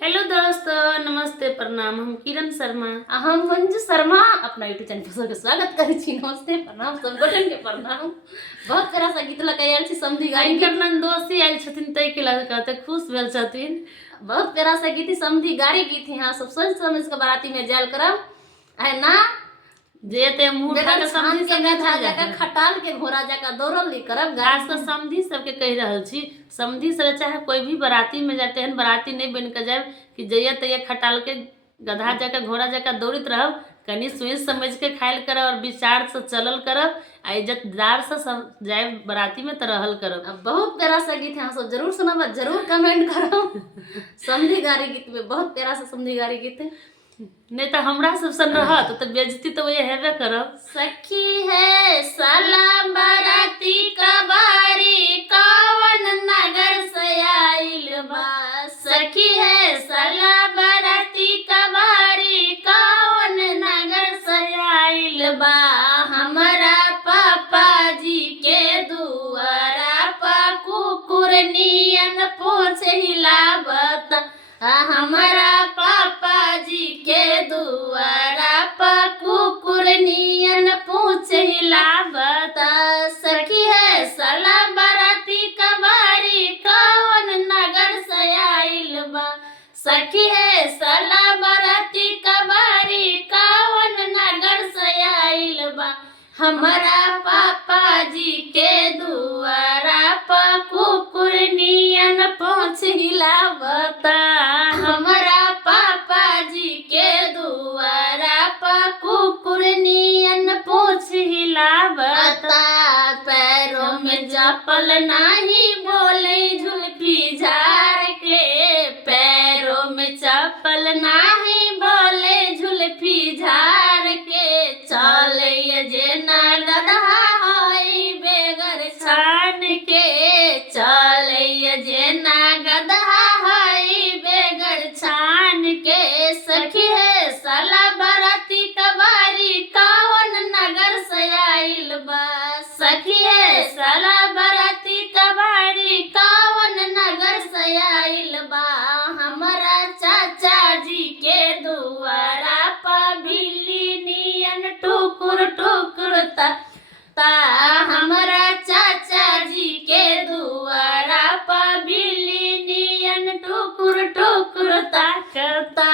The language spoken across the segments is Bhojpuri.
हेलो दोस्तों, नमस्ते, प्रणाम। हम किरण शर्मा हम मंजू शर्मा अपना यूट्यूब चैनल पर सबके स्वागत करै छी। नमस्ते, प्रणाम, सब गोटन के प्रणाम। बहुत प्यारा सा गीत लगा आयल छी समधी गाड़ी के नंदोसी आयल छथिन तै के लगा कहते खुश भेल छथिन। बहुत प्यारा सा गीत समधी गाड़ी गीत यहाँ सब सोच समझ के बाराती में जायल करब है ना। जेते मुंह उठा के समधी के गधा जाके खटाल के घोड़ा जाके दौड़ल ली करब। आज तो समधी सबके कह रहल छी, समधी से चाहे कोई भी बाराती में जाते हैं, बाराती नहीं बन के जाए कि जइया तैया खटाल के गधा जाके घोड़ा जाके दौड़ित रहब। कनी सोच समझ के खायल करब और विचार से चलल करब आ इज्जतदार से जाए बाराती में तो रहल करब। बहुत प्यारा सा गीत है, सब जरूर सुनब, जरूर कमेंट करब। समधी गाड़ी गीत में बहुत प्यारा सा समधी गाड़ी गीत है। नहीं तो हमरा सब सन रहत तो बेइज्जती तो वही हेबे करब। सखी है साला बाराती कबारी कवन नगर से आइल बा। सखी है साला बाराती कबारी कवन नगर से आइल बा। हमारा पापा जी के दुआरा पा कुकुर नियन पूछ हिलावत। हमारा पापा जी के दुआरा पर कुकुर नियन पूछ हिलावत। सखी है साला बाराती कबारी कवन नगर से आइल बा। सखी है साला बाराती कबारी कवन नगर से आइल बा। हमारा पापा जी के दुआरा पर कुकुर नियन पूछ हिलावत। हमारा पापा जी के दुआरा पर कुकुर नियन पूछ हिलावत। पैरों में चप्पल नहीं बोले झुलपी झार के। पैरों में चप्पल नहीं बोले झुलपी झार के। चले जेना गधा होई बेगर छान के। चले जेना गधा होई बेगर छान के। सखी है साला बाराती कबारी कवन नगर से आइल बा। सखी है साला बाराती कबारी कवन नगर से आइल बा। हमारा चाचा जी के दुआरा पर बिल्ली नियन टुकुर टुकुर ता। हमारा चाचा जी के दुआरा पर बिल्ली नियन टुकुर टुकुर ताकता।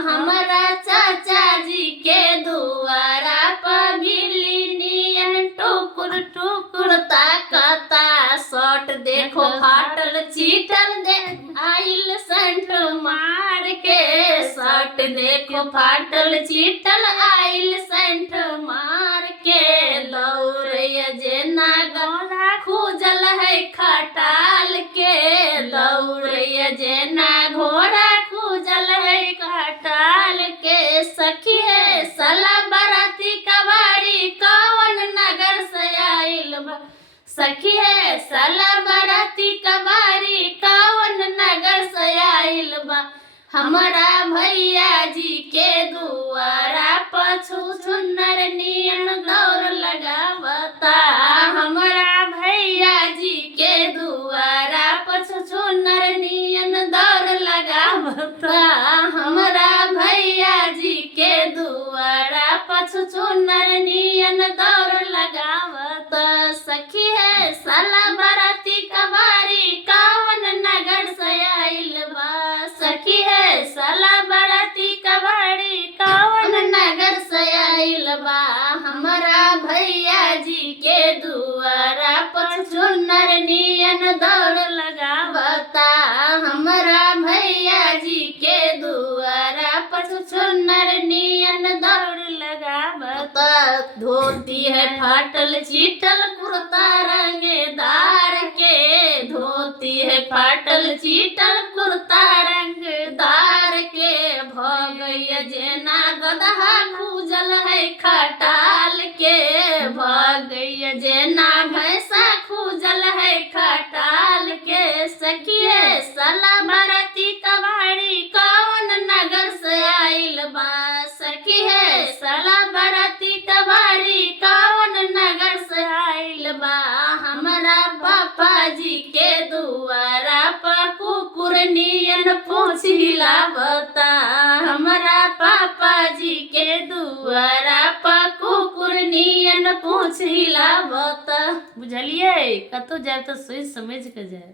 हमारा चाचा जी के दुआरा पर बिल्ली नियन टुकुर टुकुर ताकता। शर्ट देखो फाटल चीटल दे आइल संट मार के। शर्ट देखो फाटल चीटल आइल संट मार के। लौरैया जेना गधा खूजल है खटाल के। लौरैया जेना घोड़ा खूजल है खटाल के। सखी है साला बाराती कबारी कवन नगर से आइल बा। सखी है साला बाराती कबारी कवन नगर से आइल बा। हमारा भैया जी के दुआरा पछू सुनर नियन दौड़ लगावता। हमारा भैया जी के दुआरा पछू सुनर नियन दौड़ लगावता। हमारा भैया जी के दुआरा पछू सुनर नियन दौड़ लगावता। सखी है साला बाराती कबारी कवन नगर से आइल बा। सखी है साला बाराती कबाड़ी कवन नगर से आइल बा। हमारा भैया जी के दुआरा पर सुनर नियन दौड़ लगावता। हमारा भैया जी के दुआरा पर सुनर नियन दौड़ लगावता। धोती है फाटल चीटल कुर्ता रंगदार के। धोती है फाटल चीटल कुर्ता रंगदार के। भगैया जेना गधा खूजल है खटाल के। भगैया जेना भैंसा खूजल है खटाल के। सखी है साला बाराती कबाड़ी कवन नगर से आइल बा। सखी है साला बाराती कबाड़ी कवन नगर से आइल बा। हमारा पापा जी के दुआरा पर कुकुर नियन पूछ पूछ हिलावता हमारा पापा जी के दुआरा पर कुकुर नियन पूछ हिलावता। बुझलिए कतो जाए तो सोच समझ के जाए।